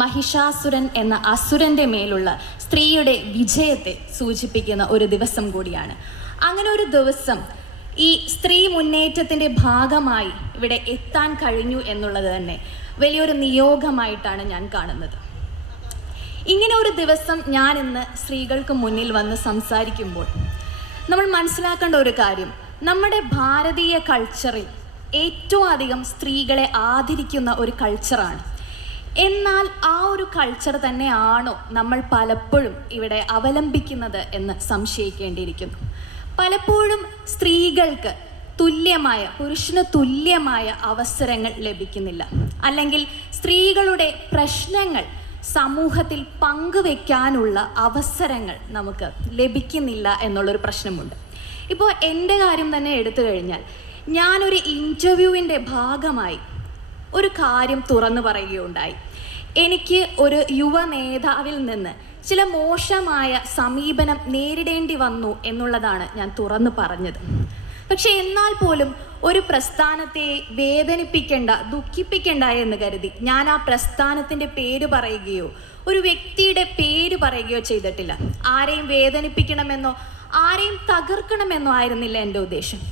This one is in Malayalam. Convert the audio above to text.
മഹിഷാസുരൻ എന്ന അസുരൻ്റെ മേലുള്ള സ്ത്രീയുടെ വിജയത്തെ സൂചിപ്പിക്കുന്ന ഒരു ദിവസം കൂടിയാണ്. അങ്ങനെ ഒരു ദിവസം ഈ സ്ത്രീ മുന്നേറ്റത്തിൻ്റെ ഭാഗമായി ഇവിടെ എത്താൻ കഴിഞ്ഞു എന്നുള്ളത് തന്നെ വലിയൊരു നിയോഗമായിട്ടാണ് ഞാൻ കാണുന്നത്. ഇങ്ങനെ ഒരു ദിവസം ഞാൻ ഇന്ന് സ്ത്രീകൾക്ക് മുന്നിൽ വന്ന് സംസാരിക്കുമ്പോൾ നമ്മൾ മനസ്സിലാക്കേണ്ട ഒരു കാര്യം, നമ്മുടെ ഭാരതീയ കൾച്ചറിൽ ഏറ്റവും അധികം സ്ത്രീകളെ ആദരിക്കുന്ന ഒരു കൾച്ചറാണ്. എന്നാൽ ആ ഒരു കൾച്ചർ തന്നെയാണോ നമ്മൾ പലപ്പോഴും ഇവിടെ അവലംബിക്കുന്നത് എന്ന് സംശയിക്കേണ്ടിയിരിക്കുന്നു. പലപ്പോഴും സ്ത്രീകൾക്ക് തുല്യമായ, പുരുഷന് തുല്യമായ അവസരങ്ങൾ ലഭിക്കുന്നില്ല, അല്ലെങ്കിൽ സ്ത്രീകളുടെ പ്രശ്നങ്ങൾ സമൂഹത്തിൽ പങ്കുവെക്കാനുള്ള അവസരങ്ങൾ നമുക്ക് ലഭിക്കുന്നില്ല എന്നുള്ളൊരു പ്രശ്നമുണ്ട്. ഇപ്പോൾ എൻ്റെ കാര്യം തന്നെ എടുത്തു കഴിഞ്ഞാൽ, ഞാനൊരു ഇൻ്റർവ്യൂവിൻ്റെ ഭാഗമായി ഒരു കാര്യം തുറന്നു പറയുകയുണ്ടായി. എനിക്ക് ഒരു യുവ നേതാവിൽ നിന്ന് ചില മോശമായ സമീപനം നേരിടേണ്ടി വന്നു എന്നുള്ളതാണ് ഞാൻ തുറന്നു പറഞ്ഞത്. പക്ഷെ എന്നാൽ പോലും ഒരു പ്രസ്ഥാനത്തെ വേദനിപ്പിക്കേണ്ട, ദുഃഖിപ്പിക്കേണ്ട എന്ന് കരുതി ഞാൻ ആ പ്രസ്ഥാനത്തിൻ്റെ പേര് പറയുകയോ ഒരു വ്യക്തിയുടെ പേര് പറയുകയോ ചെയ്തിട്ടില്ല. ആരെയും വേദനിപ്പിക്കണമെന്നോ ആരെയും തകർക്കണമെന്നോ ആയിരുന്നില്ല എൻ്റെ ഉദ്ദേശം.